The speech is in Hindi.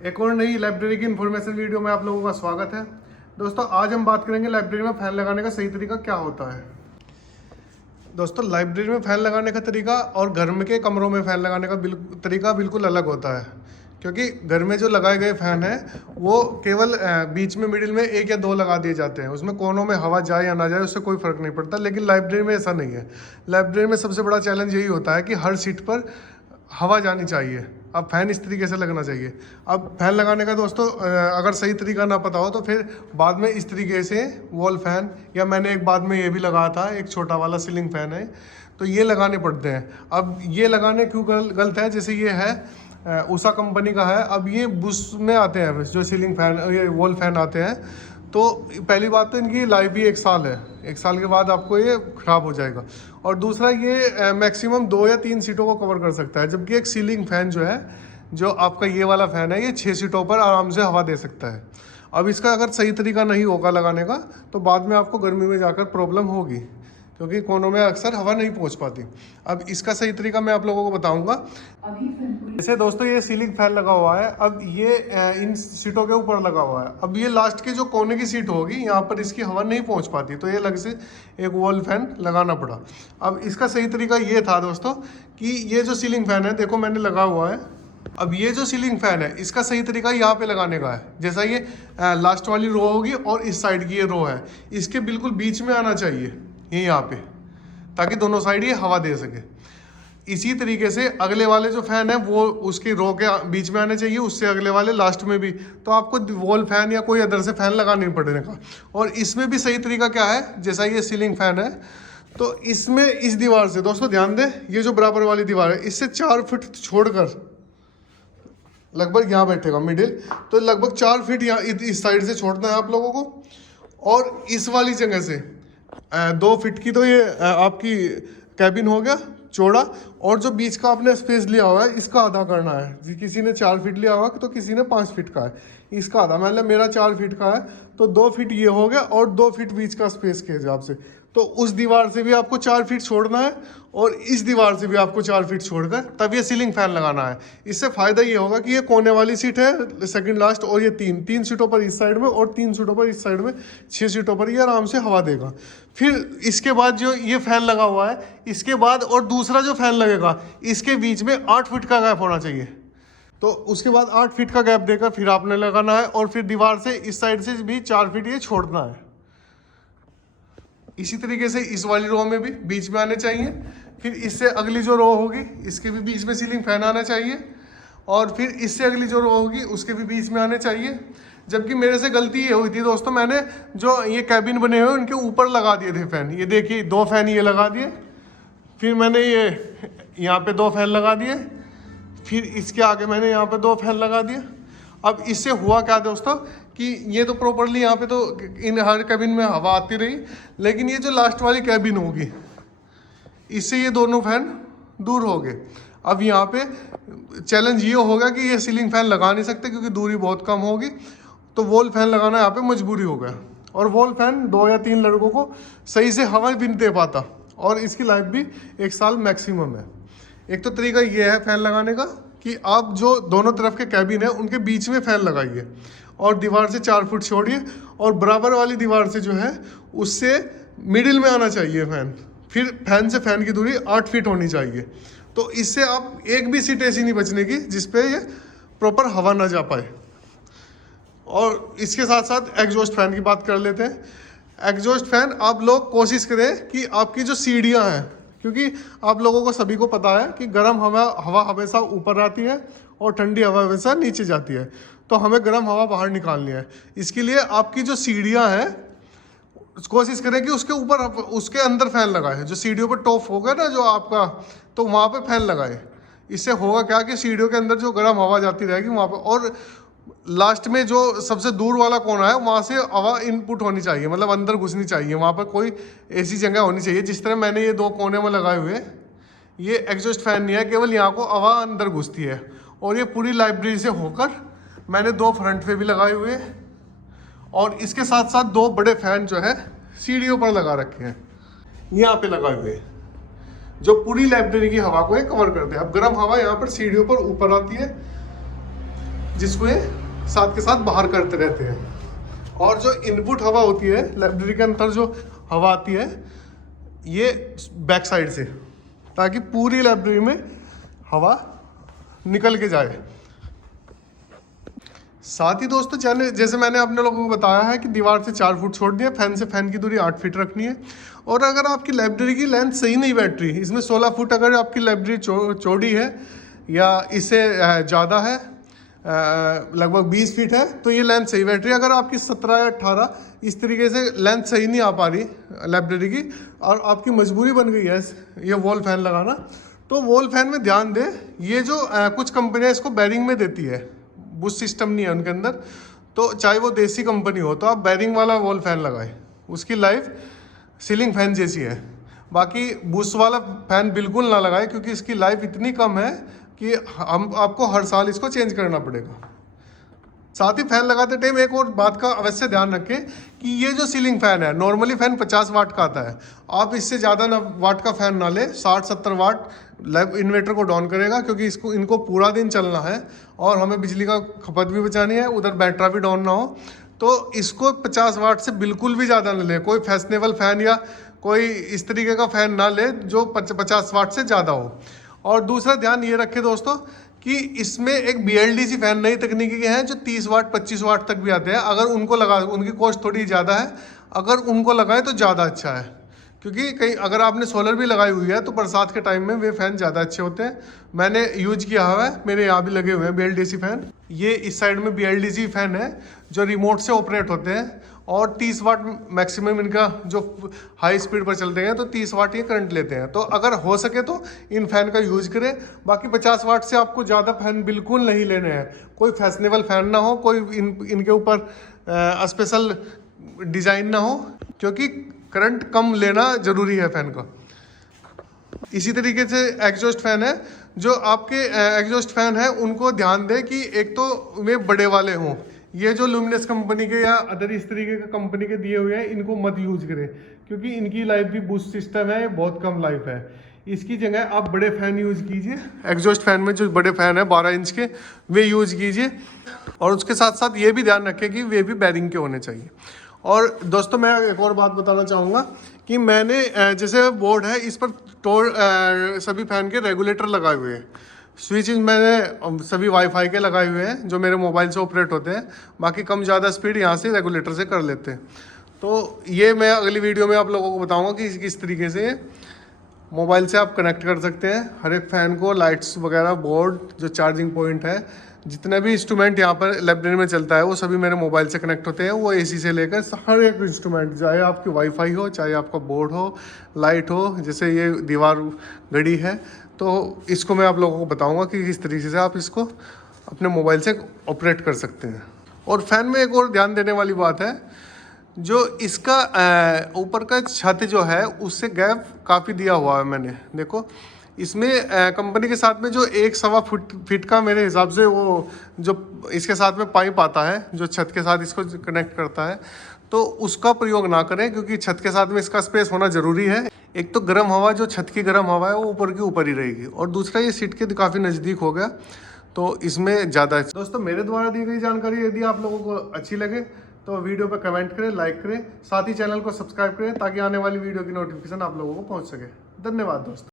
एक और नई लाइब्रेरी की इन्फॉर्मेशन वीडियो में आप लोगों का स्वागत है। दोस्तों आज हम बात करेंगे लाइब्रेरी में फ़ैन लगाने का सही तरीका क्या होता है। दोस्तों लाइब्रेरी में फ़ैन लगाने का तरीका और घर में के कमरों में फ़ैन लगाने का तरीका बिल्कुल अलग होता है, क्योंकि घर में जो लगाए गए फ़ैन हैं वो केवल बीच में मिडिल में एक या दो लगा दिए जाते हैं, उसमें कोनों में हवा जाए या ना जाए उससे कोई फ़र्क नहीं पड़ता। लेकिन लाइब्रेरी में ऐसा नहीं है। लाइब्रेरी में सबसे बड़ा चैलेंज यही होता है कि हर सीट पर हवा जानी चाहिए। अब फ़ैन इस तरीके से लगना चाहिए। अब फ़ैन लगाने का दोस्तों अगर सही तरीका ना पता हो तो फिर बाद में इस तरीके से वॉल फ़ैन, या मैंने एक बाद में ये भी लगाया था, एक छोटा वाला सीलिंग फ़ैन है, तो ये लगाने पड़ते हैं। अब ये लगाने क्यों गलत है, जैसे ये है उषा कंपनी का है। अब ये बुश में आते हैं जो सीलिंग फ़ैन, ये वॉल फ़ैन आते हैं, तो पहली बात तो इनकी लाइफ ही 1 साल है। 1 साल के बाद आपको ये ख़राब हो जाएगा। और दूसरा ये मैक्सिमम 2 या 3 सीटों को कवर कर सकता है, जबकि एक सीलिंग फ़ैन जो है, जो आपका ये वाला फ़ैन है, ये 6 सीटों पर आराम से हवा दे सकता है। अब इसका अगर सही तरीका नहीं होगा लगाने का तो बाद में आपको गर्मी में जाकर प्रॉब्लम होगी, क्योंकि कोनों में अक्सर हवा नहीं पहुंच पाती। अब इसका सही तरीका मैं आप लोगों को बताऊंगा। जैसे दोस्तों ये सीलिंग फैन लगा हुआ है, अब ये इन सीटों के ऊपर लगा हुआ है। अब ये लास्ट के जो कोने की सीट होगी, यहाँ पर इसकी हवा नहीं पहुंच पाती, तो ये अलग से एक वॉल फैन लगाना पड़ा। अब इसका सही तरीका ये था दोस्तों कि ये जो सीलिंग फैन है, देखो मैंने लगा हुआ है। अब ये जो सीलिंग फैन है, इसका सही तरीका यहाँ पे लगाने का है। जैसा ये लास्ट वाली रो होगी और इस साइड की ये रो है, इसके बिल्कुल बीच में आना चाहिए ये यहाँ पे, ताकि दोनों साइड ये हवा दे सके। इसी तरीके से अगले वाले जो फैन है वो उसकी रो के बीच में आने चाहिए, उससे अगले वाले लास्ट में भी। तो आपको वॉल फैन या कोई अदर से फैन लगा नहीं पड़ने का। और इसमें भी सही तरीका क्या है, जैसा ये सीलिंग फैन है, तो इसमें इस दीवार से दोस्तों ध्यान दें, ये जो बराबर वाली दीवार है, इससे 4 फीट छोड़कर लगभग यहाँ बैठेगा मिडिल, तो लगभग 4 फीट यहाँ इस साइड से छोड़ना है आप लोगों को। और इस वाली जगह से 2 फीट की तो ये आपकी कैबिन हो गया चौड़ा, और जो बीच का आपने स्पेस लिया हुआ है इसका आधा करना है। किसी ने 4 फीट लिया हुआ तो किसी ने 5 फीट का है, इसका आधा, मतलब मेरा 4 फीट का है, तो 2 फीट ये हो गया और 2 फीट बीच का स्पेस के हिसाब से। तो उस दीवार से भी आपको 4 फीट छोड़ना है और इस दीवार से भी आपको 4 फीट छोड़कर तब ये सीलिंग फैन लगाना है। इससे फ़ायदा ये होगा कि ये कोने वाली सीट है सेकंड लास्ट, और ये 3 सीटों पर इस साइड में और 3 सीटों पर इस साइड में, 6 सीटों पर ये आराम से हवा देगा। फिर इसके बाद जो ये फ़ैन लगा हुआ है, इसके बाद और दूसरा जो फ़ैन लगेगा, इसके बीच में 8 फीट का गैप होना चाहिए। तो उसके बाद 8 फीट का गैप देकर फिर आपने लगाना है, और फिर दीवार से इस साइड से भी 4 फीट ये छोड़ना है। इसी तरीके से इस वाली रो में भी बीच में आने चाहिए। फिर इससे अगली जो रो होगी इसके भी बीच में सीलिंग फैन आना चाहिए, और फिर इससे अगली जो रो होगी उसके भी बीच में आने चाहिए। जबकि मेरे से गलती ये हुई थी दोस्तों, मैंने जो ये कैबिन बने हुए उनके ऊपर लगा दिए थे फ़ैन। ये देखिए 2 फैन ये लगा दिए, फिर मैंने ये यहाँ पे 2 फैन लगा दिए, फिर इसके आगे मैंने यहाँ पे 2 फैन लगा दिए। अब इससे हुआ क्या दोस्तों कि ये तो प्रॉपरली यहाँ पे तो इन हर कैबिन में हवा आती रही, लेकिन ये जो लास्ट वाली कैबिन होगी इससे ये दोनों फैन दूर हो गए। अब यहाँ पे चैलेंज ये होगा कि ये सीलिंग फैन लगा नहीं सकते क्योंकि दूरी बहुत कम होगी, तो वॉल फैन लगाना यहाँ पे मजबूरी हो गया। और वॉल फैन 2 या 3 लड़कों को सही से हवा भी नहीं दे पाता, और इसकी लाइफ भी 1 साल मैक्सिमम है। एक तो तरीका ये है फ़ैन लगाने का कि आप जो दोनों तरफ के कैबिन है उनके बीच में फ़ैन लगाइए और दीवार से 4 फुट छोड़िए, और बराबर वाली दीवार से जो है उससे मिडिल में आना चाहिए फ़ैन। फिर फैन से फ़ैन की दूरी 8 फीट होनी चाहिए। तो इससे आप एक भी सीट ऐसी नहीं बचने की जिसपे ये प्रॉपर हवा ना जा पाए। और इसके साथ साथ एग्जॉस्ट फ़ैन की बात कर लेते हैं। एग्जॉस्ट फ़ैन आप लोग कोशिश करें कि आपकी जो सीढ़ियाँ हैं, क्योंकि आप लोगों को सभी को पता है कि गर्म हवा हमेशा ऊपर आती है और ठंडी हवा हमेशा नीचे जाती है, तो हमें गर्म हवा बाहर निकालनी है। इसके लिए आपकी जो सीढ़ियाँ हैं कोशिश करें कि उसके ऊपर उसके अंदर फ़ैन लगाए। जो सीढ़ियों पर टॉप होगा ना जो आपका, तो वहाँ पे फ़ैन लगाए। इससे होगा क्या कि सीढ़ियों के अंदर जो गर्म हवा जाती रहेगी वहाँ पर, और लास्ट में जो सबसे दूर वाला कोना है वहाँ से हवा इनपुट होनी चाहिए, मतलब अंदर घुसनी चाहिए। वहाँ पर कोई ऐसी जगह होनी चाहिए जिस तरह मैंने ये 2 कोने में लगाए हुए, ये एग्जॉस्ट फैन नहीं है, केवल यहाँ को हवा अंदर घुसती है। और ये पूरी लाइब्रेरी से होकर मैंने 2 फ्रंट पे भी लगाए हुए, और इसके साथ साथ 2 बड़े फैन जो है सीढ़ियों पर लगा रखे हैं, यहाँ पे लगाए हुए, जो पूरी लाइब्रेरी की हवा को कवर करते हैं। अब गर्म हवा यहाँ पर सीढ़ियों पर ऊपर आती है, जिसको ये साथ के साथ बाहर करते रहते हैं। और जो इनपुट हवा होती है लाइब्रेरी के अंदर, जो हवा आती है ये बैक साइड से, ताकि पूरी लाइब्रेरी में हवा निकल के जाए। साथ ही दोस्तों जैसे मैंने अपने लोगों को बताया है कि दीवार से 4 फुट छोड़ दिया, फैन से फैन की दूरी 8 फीट रखनी है। और अगर आपकी लाइब्रेरी की लेंथ सही नहीं बैठ रही, इसमें 16 फुट अगर आपकी लाइब्रेरी चौड़ी है या इससे ज़्यादा है, लगभग 20 फीट है, तो ये लेंथ सही बैठ रही है। अगर आपकी 17 या 18 इस तरीके से लेंथ सही नहीं आ पा रही लाइब्रेरी की, और आपकी मजबूरी बन गई है ये वॉल फैन लगाना, तो वॉल फैन में ध्यान दें। ये जो कुछ कंपनियाँ इसको बैरिंग में देती है, बुश सिस्टम नहीं है उनके अंदर, तो चाहे वो देसी कंपनी हो तो आप बैरिंग वाला वॉल फैन लगाएं, उसकी लाइफ सीलिंग फैन जैसी है। बाकी बुश वाला फैन बिल्कुल ना लगाएं, क्योंकि इसकी लाइफ इतनी कम है कि आपको हर साल इसको चेंज करना पड़ेगा। साथ ही फैन लगाते टाइम एक और बात का अवश्य ध्यान रखें कि ये जो सीलिंग फैन है, नॉर्मली फैन 50 वाट का आता है, आप इससे ज़्यादा वाट का फैन ना ले। 60-70 वाट इन्वर्टर को डाउन करेगा, क्योंकि इनको पूरा दिन चलना है और हमें बिजली का खपत भी बचानी है, उधर बैटरा भी डाउन ना हो। तो इसको 50 वाट से बिल्कुल भी ज़्यादा ना ले। कोई फैशनेबल फ़ैन या कोई इस तरीके का फ़ैन ना ले जो 50 वाट से ज़्यादा हो। और दूसरा ध्यान ये रखें दोस्तों कि इसमें एक BLDC फैन नई तकनीकी के हैं जो 30 वाट 25 वाट तक भी आते हैं। अगर उनको लगा, उनकी कॉस्ट थोड़ी ज़्यादा है, अगर उनको लगाएं तो ज़्यादा अच्छा है, क्योंकि कहीं अगर आपने सोलर भी लगाई हुई है तो बरसात के टाइम में वे फ़ैन ज़्यादा अच्छे होते हैं। मैंने यूज किया हुआ है, मेरे यहाँ भी लगे हुए हैं BLDC फ़ैन। ये इस साइड में BLDC फ़ैन है जो रिमोट से ऑपरेट होते हैं, और 30 वाट मैक्सिमम इनका जो हाई स्पीड पर चलते हैं, तो 30 वाट ये करंट लेते हैं। तो अगर हो सके तो इन फ़ैन का यूज़ करें। बाकी 50 वाट से आपको ज़्यादा फ़ैन बिल्कुल नहीं लेने हैं। कोई फैशनेबल फ़ैन ना हो, कोई इनके ऊपर स्पेशल डिज़ाइन ना हो, क्योंकि करंट कम लेना ज़रूरी है फ़ैन का। इसी तरीके से एग्जॉस्ट फैन है, जो आपके एग्जॉस्ट फैन है उनको ध्यान दें कि एक तो वे बड़े वाले हों। ये जो लुमिनस कंपनी के या अदर इस तरीके के कंपनी के दिए हुए हैं, इनको मत यूज करें, क्योंकि इनकी लाइफ भी बूस्ट सिस्टम है, बहुत कम लाइफ है। इसकी जगह आप बड़े फैन यूज कीजिए। एग्जॉस्ट फैन में जो बड़े फैन है 12 इंच के, वे यूज कीजिए। और उसके साथ साथ ये भी ध्यान रखें कि वे भी बैरिंग के होने चाहिए। और दोस्तों मैं एक और बात बताना चाहूँगा कि मैंने जैसे बोर्ड है इस पर सभी फ़ैन के रेगुलेटर लगाए हुए हैं। स्विचेस मैंने सभी वाईफाई के लगाए हुए हैं जो मेरे मोबाइल से ऑपरेट होते हैं। बाकी कम ज़्यादा स्पीड यहाँ से रेगुलेटर से कर लेते हैं। तो ये मैं अगली वीडियो में आप लोगों को बताऊँगा कि किस तरीके से मोबाइल से आप कनेक्ट कर सकते हैं हर एक फ़ैन को। लाइट्स वगैरह, बोर्ड, जो चार्जिंग पॉइंट है, जितने भी इंस्ट्रूमेंट यहाँ पर लाइब्रेरी में चलता है वो सभी मेरे मोबाइल से कनेक्ट होते हैं। वो एसी से लेकर हर एक इंस्ट्रूमेंट, चाहे आपकी वाईफाई हो, चाहे आपका बोर्ड हो, लाइट हो, जैसे ये दीवार घड़ी है, तो इसको मैं आप लोगों को बताऊंगा कि किस तरीके से आप इसको अपने मोबाइल से ऑपरेट कर सकते हैं। और फैन में एक और ध्यान देने वाली बात है, जो इसका ऊपर का छत जो है उससे गैप काफ़ी दिया हुआ है मैंने। देखो इसमें कंपनी के साथ में जो 1-1.25 फीट का मेरे हिसाब से वो जो इसके साथ में पाइप आता है जो छत के साथ इसको कनेक्ट करता है, तो उसका प्रयोग ना करें, क्योंकि छत के साथ में इसका स्पेस होना ज़रूरी है। एक तो गर्म हवा, जो छत की गर्म हवा है वो ऊपर की ऊपर ही रहेगी, और दूसरा ये सीट के काफ़ी नज़दीक हो गया, तो इसमें ज़्यादा। दोस्तों मेरे द्वारा दी गई जानकारी यदि आप लोगों को अच्छी लगे तो वीडियो पर कमेंट करें, लाइक करें, साथ ही चैनल को सब्सक्राइब करें ताकि आने वाली वीडियो की नोटिफिकेशन आप लोगों को पहुंच सके। धन्यवाद दोस्तों।